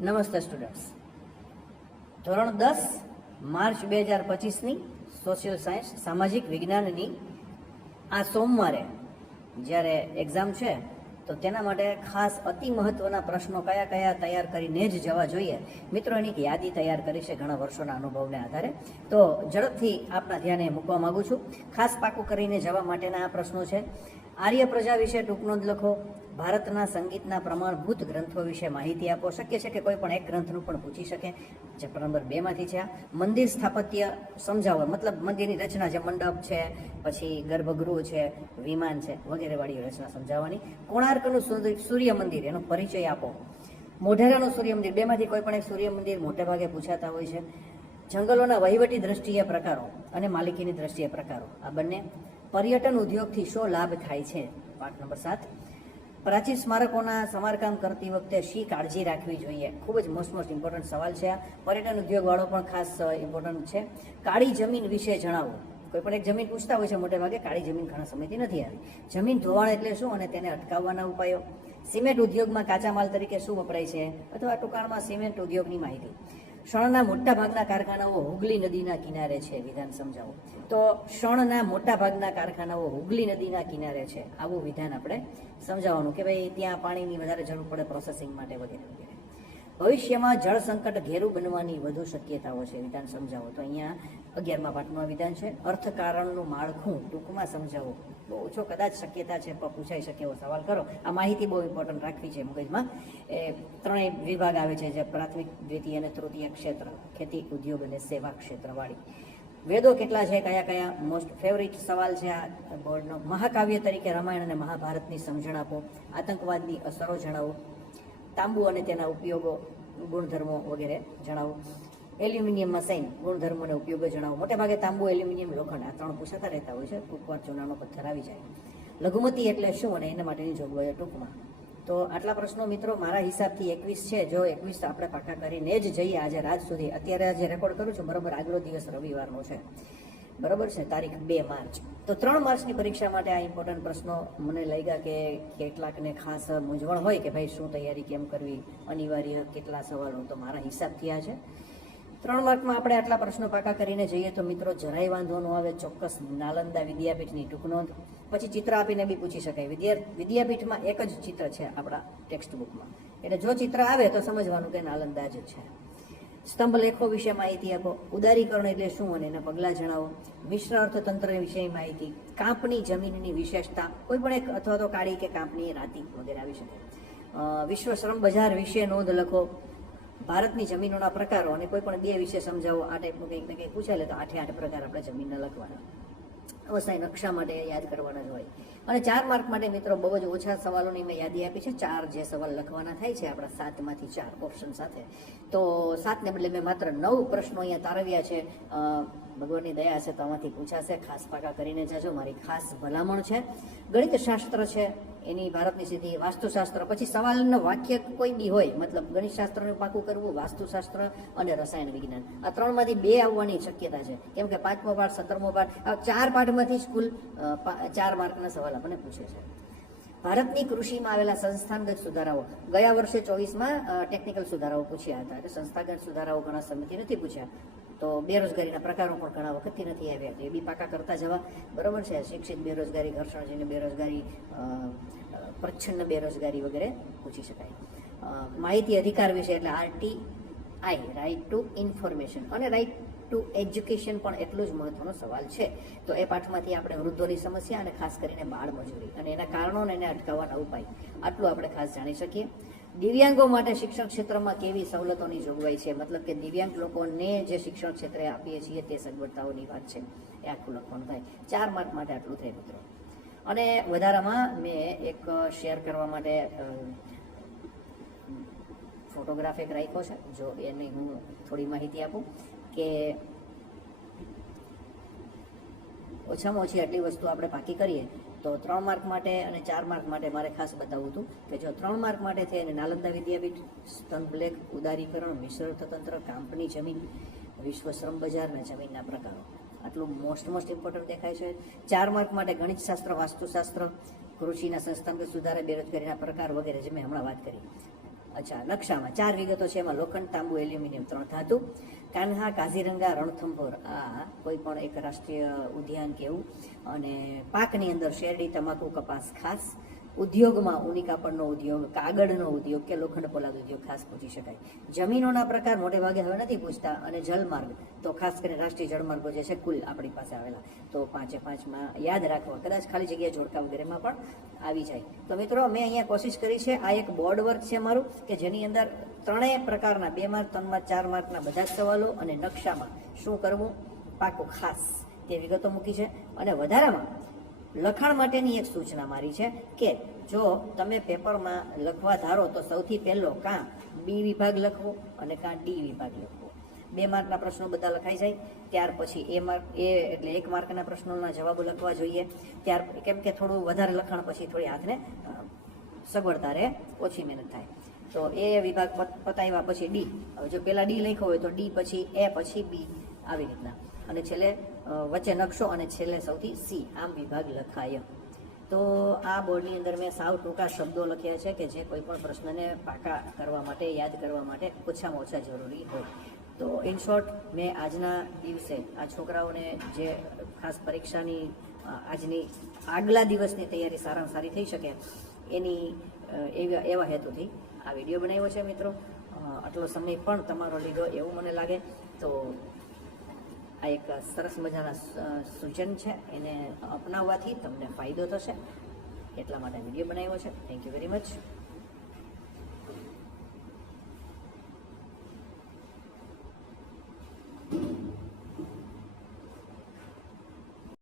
નમસ્તે સ્ટુડન્ટ્સ, ધોરણ 10 March 2025ની social science સામાજિક વિજ્ઞાનની આ સોમવારે જ્યારે એક્ઝામ છે તો તેના માટે ખાસ અતિ મહત્વના પ્રશ્નો કયા કયા તૈયાર કરીને જ જવા જોઈએ. મિત્રો, એની એક યાદી તૈયાર કરી છે ઘણા વર્ષોના અનુભવને આધારે, તો ઝડપથી આપના ધ્યાને મૂકવા માગું છું. ખાસ પાકું કરીને જવા માટેના આ પ્રશ્નો છે. આર્ય પ્રજા વિશે ટૂંક નોંધ લખો. ભારતના સંગીતના પ્રમાણભૂત ગ્રંથો વિશે માહિતી આપો. શક્ય છે કે કોઈ પણ એક ગ્રંથનું પણ પૂછી શકે. ચેપ્ટર નંબર 2 માંથી છે. મંદિર સ્થાપત્ય સમજાવો, મતલબ મંદિરની રચના, જે મંડપ છે, પછી ગર્ભગૃહ છે, વિમાન છે વગેરે વાળી રચના સમજાવવાની. કોણાર્કનું સૂર્ય મંદિર, એનો પરિચય આપો. મોઢેરાનું સૂર્ય મંદિર, 2 માંથી કોઈ પણ એક સૂર્ય મંદિર મોટે ભાગે પૂછાતા હોય છે. જંગલોના વહીવટી દ્રષ્ટિએ પ્રકારો અને માલિકીની દ્રષ્ટિએ પ્રકારો, આ બંને. પર્યટન ઉદ્યોગથી શો લાભ થાય છે, પાઠ નંબર 7. પ્રાચીન સ્મારકોના સમારકામ કરતી વખતે શી કાળજી રાખવી જોઈએ, ખૂબ જ મોસ્ટ ઇમ્પોર્ટન્ટ સવાલ છે આ. પર્યટન ઉદ્યોગ વાળો પણ ખાસ ઇમ્પોર્ટન્ટ છે. કાળી જમીન વિશે જણાવો. કોઈ પણ એક જમીન પૂછતા હોય છે મોટે ભાગે, કાળી જમીન ઘણા સમયથી નથી આવી. જમીન ધોવાણ એટલે શું અને તેને અટકાવવાના ઉપાયો. સિમેન્ટ ઉદ્યોગમાં કાચા માલ તરીકે શું વપરાય છે, અથવા ટૂંકાણમાં સિમેન્ટ ઉદ્યોગની માહિતી. શણના મોટા ભાગના કારખાનાઓ હુગલી નદીના કિનારે છે, વિધાન સમજાવો. તો શણના મોટા ભાગના કારખાનાઓ હુગલી નદીના કિનારે છે, આવું વિધાન આપણે સમજાવવાનું કે ભાઈ ત્યાં પાણીની વધારે જરૂર પડે પ્રોસેસિંગ માટે વગેરે વગેરે. ભવિષ્યમાં જળ સંકટ ઘેરું બનવાની વધુ શક્યતાઓ છે, વિધાન સમજાવો. તો અહીંયા 11મા પાઠમાં વિધાન છે. અર્થકારણનું માળખું ટૂંકમાં સમજાવો. બહુ ઓછો કદાચ શક્યતા છે પણ પૂછાઈ શકે એવો સવાલ કરો. આ માહિતી બહુ ઇમ્પોર્ટન્ટ રાખવી છે મગજમાં. એ 3 વિભાગ આવે છે, જે પ્રાથમિક, દ્વિતીય અને તૃતીય ક્ષેત્ર, ખેતી, ઉદ્યોગ અને સેવા ક્ષેત્રવાળી. વેદો કેટલા છે, કયા કયા, મોસ્ટ ફેવરિટ સવાલ છે આ બોર્ડનો. મહાકાવ્ય તરીકે રામાયણ અને મહાભારતની સમજણ આપો. આતંકવાદની અસરો જણાવો. તાંબુ અને તેના ઉપયોગો, ગુણધર્મો વગેરે જણાવો. એલ્યુમિનિયમમાં સૈન, ગુણધર્મો અને ઉપયોગો જણાવો. મોટે ભાગે તાંબુ, એલ્યુમિનિયમ, લોખંડ આ 3 પૂછાતા રહેતા હોય છે. ટૂંકવાર ચૂનાનો પથ્થર આવી જાય. લઘુમતી એટલે શું અને એના માટેની જોગવાઈઓ ટૂંકમાં. તો આટલા પ્રશ્નો મિત્રો મારા હિસાબથી 21 છે. જો 21 આપણે પાકા કરીને જ જઈએ આજે રાત સુધી. અત્યારે આજે રેકોર્ડ કરું છું, બરાબર આગલો દિવસ રવિવારનો છે, બરાબર છે, તારીખ 2 માર્ચ. તો 3 માર્ચની પરીક્ષા માટે આ ઇમ્પોર્ટન્ટ પ્રશ્નો મને લાગ્યા કે કેટલાકને ખાસ મૂંઝવણ હોય કે ભાઈ શું તૈયારી કેમ કરવી, અનિવાર્ય કેટલા સવાલો. તો મારા હિસાબથી આ છે. 3 માર્કમાં આપણે આટલા પ્રશ્નો પાકા કરીને જઈએ તો મિત્રો જરાય વાંધો ન આવે. ચોક્કસ નાલંદા વિદ્યાપીઠની ટૂંક નોંધ. પછી ચિત્ર આપીને બી પૂછી શકાય. વિદ્યાપીઠમાં એક જ ચિત્ર છે આપણા ટેક્સ્ટ બુકમાં, એટલે જો ચિત્ર આવે તો સમજવાનું કે નાલંદા જ છે. સ્તંભ લેખો વિશે માહિતી આપો. ઉદારીકરણ એટલે શું અને એના પગલાં જણાવો. મિશ્ર અર્થતંત્ર વિશે માહિતી. કાંપની જમીનની વિશેષતા, કોઈ પણ એક, અથવા તો કાળી કે કાંપની રાતી વગેરે આવી શકે. વિશ્વ શ્રમ બજાર વિશે નોંધ લખો. ભારતની જમીનોના પ્રકારો અને કોઈ પણ 2 વિશે સમજાવો. આ ટાઈપનું કંઈક ને કંઈક પૂછાય તો 8 પ્રકાર આપણે જમીનના લખવાના. અવસાય નકશા માટે યાદ કરવાના જ હોય. અને 4 માર્ક માટે મિત્રો બહુ જ ઓછા સવાલોની મેં યાદી આપી છે. 4 જે સવાલ લખવાના થાય છે આપણા 7 માંથી 4 ઓપ્શન સાથે. તો 7 ને બદલે મેં માત્ર 9 પ્રશ્નો અહીંયા તારવ્યા છે. ભગવાનની દયા હશે તો આમાંથી પૂછાશે. ખાસ પાકા કરીને જજો, મારી ખાસ ભલામણ છે. ગણિત શાસ્ત્ર છે, એની ભારતની સ્થિતિ. વાસ્તુશાસ્ત્ર, પછી સવાલનું વાક્ય કોઈ બી હોય, મતલબ ગણિત શાસ્ત્રનું પાકું કરવું, વાસ્તુશાસ્ત્ર અને રસાયણ વિજ્ઞાન, આ 3 માંથી 2 આવવાની શક્યતા છે. કેમ કે 5મો પાઠ, 17મો પાઠ, આ 4 પાઠમાંથી જ કુલ 4 માર્કના સવાલ આપણને પૂછે છે. ભારતની કૃષિમાં આવેલા સંસ્થાગત સુધારાઓ. ગયા વર્ષે 24માં ટેકનિકલ સુધારાઓ પૂછ્યા હતા, એટલે સંસ્થાગત સુધારાઓ ઘણા સમયથી નથી પૂછ્યા. તો બેરોજગારીના પ્રકારો પણ ઘણા વખતથી નથી આવ્યા, તો એ બી પાકા કરતા જવા. બરાબર છે. શિક્ષિત બેરોજગારી, ઘર્ષણજન્ય બેરોજગારી, પ્રચ્છન્ન બેરોજગારી વગેરે પૂછી શકાય. માહિતી અધિકાર વિશે એટલે RTI, રાઇટ ટુ ઇન્ફોર્મેશન, અને રાઇટ ટુ એજ્યુકેશન પણ એટલું જ મહત્વનો સવાલ છે. તો એ પાઠમાંથી આપણે વૃદ્ધોની સમસ્યા અને ખાસ કરીને બાળ મજૂરી અને એના કારણો અને એને અટકાવવાના ઉપાય, આટલું આપણે ખાસ જાણી શકીએ. દિવ્યાંગો માટે શિક્ષણ ક્ષેત્રમાં કેવી સવલતોની જોગવાઈ છે, મતલબ કે દિવ્યાંગ લોકોને જે શિક્ષણ ક્ષેત્રે આપીએ છીએ તે સગવડતાઓની વાત છે, એ આખું લખવાનું થાય. 4 માર્ક માટે આટલું થાય મિત્રો. અને વધારામાં મેં એક શેર કરવા માટે ફોટોગ્રાફ એક રાખ્યો છે. જો એની હું થોડી માહિતી આપું કે ઓછામાં ઓછી આટલી વસ્તુ આપણે પાકી કરીએ તો 3 માર્ક માટે અને 4 માર્ક માટે મારે ખાસ બતાવવું હતું કે જો 3 માર્ક માટે છે એને નાલંદા વિદ્યાપીઠ, સ્તંભ લેખ, ઉદારીકરણ, મિશ્ર અર્થતંત્ર, કાંપની જમીન, વિશ્વ શ્રમ બજાર અને જમીનના પ્રકારો, આટલું મોસ્ટ ઇમ્પોર્ટન્ટ દેખાય છે. 4 માર્ક માટે ગણિત શાસ્ત્ર, વાસ્તુશાસ્ત્ર, કૃષિના સંસ્થાગત સુધારા, બેરોજગારીના પ્રકાર વગેરે જે મેં હમણાં વાત કરી. અચ્છા, નકશામાં 4 વિગતો છે. એમાં લોખંડ, તાંબુ, એલ્યુમિનિયમ 3 ધાતુ. કાન્હા, કાઝીરંગા, રણથંભોર આ કોઈ પણ એક રાષ્ટ્રીય ઉદ્યાન કે એવું. અને પાકની અંદર શેરડી, તમાકુ, કપાસ ખાસ. ઉદ્યોગમાં ઊની કાપડનો ઉદ્યોગ, કાગળનો ઉદ્યોગ કે લોખંડ પોલાદ ઉદ્યોગ ખાસ પૂછી શકાય. જમીનોના પ્રકાર મોટે ભાગે હવે નથી પૂછતા. અને જલમાર્ગ તો ખાસ કરીને રાષ્ટ્રીય જળમાર્ગો જે છે કુલ આપણી પાસે આવેલા, તો 5-5માં યાદ રાખવા. કદાચ ખાલી જગ્યા જોડકા વગેરેમાં પણ આવી જાય. તો મિત્રો મેં અહીંયા કોશિશ કરી છે. આ એક બોર્ડ વર્ક છે મારું, કે જેની અંદર 3 પ્રકારના 2 માર્ક, 3 માર્ક, 4 માર્કના બધા જ સવાલો અને નકશામાં શું કરવું પાકું ખાસ તે વિગતો મૂકી છે. અને વધારામાં લખાણ માટેની એક સૂચના મારી છે કે જો તમે પેપરમાં લખવા ધારો તો સૌથી પહેલો કાં બી વિભાગ લખવો અને કાં ડી વિભાગ લખવો. 2 માર્કના પ્રશ્નો બધા લખાઈ જાય. ત્યાર પછી એટલે 1 માર્કના પ્રશ્નોના જવાબો લખવા જોઈએ. કેમ કે થોડું વધારે લખાણ પછી થોડી હાથને સગવડતા રહે, ઓછી મહેનત થાય. તો એ વિભાગ પતાવ્યા પછી ડી. હવે જો પહેલા ડી લખ્યો હોય તો ડી પછી એ પછી બી, આવી રીતના. અને છેલ્લે વચ્ચે નકશો અને છેલ્લે સૌથી સી, આમ વિભાગ લખાય. તો આ બોર્ડની અંદર મેં સાવ ટૂંકા શબ્દો લખ્યા છે કે જે કોઈ પણ પ્રશ્નને પાકા કરવા માટે, યાદ કરવા માટે ઓછામાં ઓછા જરૂરી હોય. તો ઇન શોર્ટ મેં આજના દિવસે આ છોકરાઓને જે ખાસ પરીક્ષાની આજની આગલા દિવસની તૈયારી સારામાં સારી થઈ શકે એવા હેતુથી આ વિડીયો બનાવ્યો છે મિત્રો. આટલો સમય પણ તમારો લીધો એવું મને લાગે. તો આ એક સરસ મજાના સૂચન છે, એને અપનાવવાથી તમને ફાયદો થશે એટલા માટે વિડીયો બનાવ્યો છે. Thank you very much.